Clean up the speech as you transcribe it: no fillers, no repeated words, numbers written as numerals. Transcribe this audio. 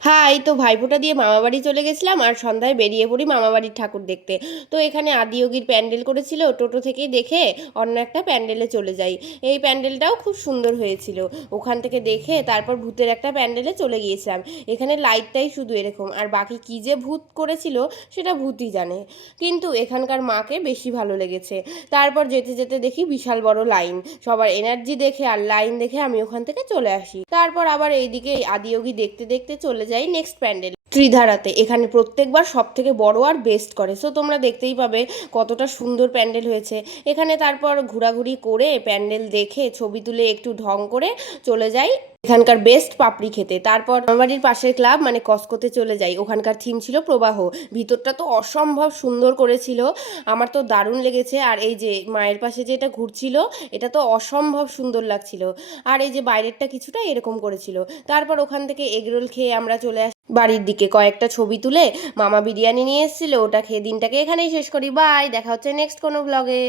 High, তো ভাইফোঁটা দিয়ে মামাবাড়ি চলে গেছিলাম আর সন্ধ্যায় বেরিয়ে পড়ি মামাবাড়ির ঠাকুর দেখতে। তো এখানে আদিয়োগীর প্যান্ডেল করেছিল, টোটো থেকেই দেখে অন্য একটা প্যান্ডেলে চলে যাই। এই প্যান্ডেলটাও খুব সুন্দর হয়েছিল। ওখান থেকে দেখে তারপর ভূতের একটা প্যান্ডেলে চলে গিয়েছিলাম। এখানে লাইটটাই শুধু এরকম, আর বাকি কী যে ভূত করেছিল সেটা ভূতই জানে। কিন্তু এখানকার মাকে বেশি ভালো লেগেছে। তারপর যেতে যেতে দেখি বিশাল বড় লাইন। সবার এনার্জি দেখে আর লাইন দেখে আমি ওখান থেকে চলে আসি। তারপর আবার এইদিকে আদিয়োগী দেখতে দেখতে চলে যাই নেক্সট প্যান্ডেল ত্রিধারাতে। এখানে প্রত্যেকবার সব থেকে বড় আর বেস্ট করে, সো তোমরা দেখতেই পাবে কতটা সুন্দর প্যান্ডেল হয়েছে। এখানে তারপর ঘোরাঘুরি করে প্যান্ডেল দেখে ছবি তুলে একটু ঢং করে চলে যাই এখানকার বেস্ট পাপড়ি খেতে। তারপর আমার বাড়ির পাশের ক্লাব মানে কসকোতে চলে যাই। ওখানকার থিম ছিল প্রবাহ। ভিতরটা তো অসম্ভব সুন্দর করেছিল, আমার তো দারুণ লেগেছে। আর এই যে মায়ের পাশে যে এটা ঘুরছিল, এটা তো অসম্ভব সুন্দর লাগছিল। আর এই যে বাইরেরটা কিছুটা এরকম করেছিল। তারপর ওখান থেকে এগরোল খেয়ে আমরা চলে আসি বাড়ির দিকে। কয়েকটা ছবি তুলে মামা বিরিয়ানি নিয়ে এসেছিলো, ওটা খেয়ে দিনটাকে এখানেই শেষ করি। বাই, দেখা হচ্ছে নেক্সট কোনো ব্লগে।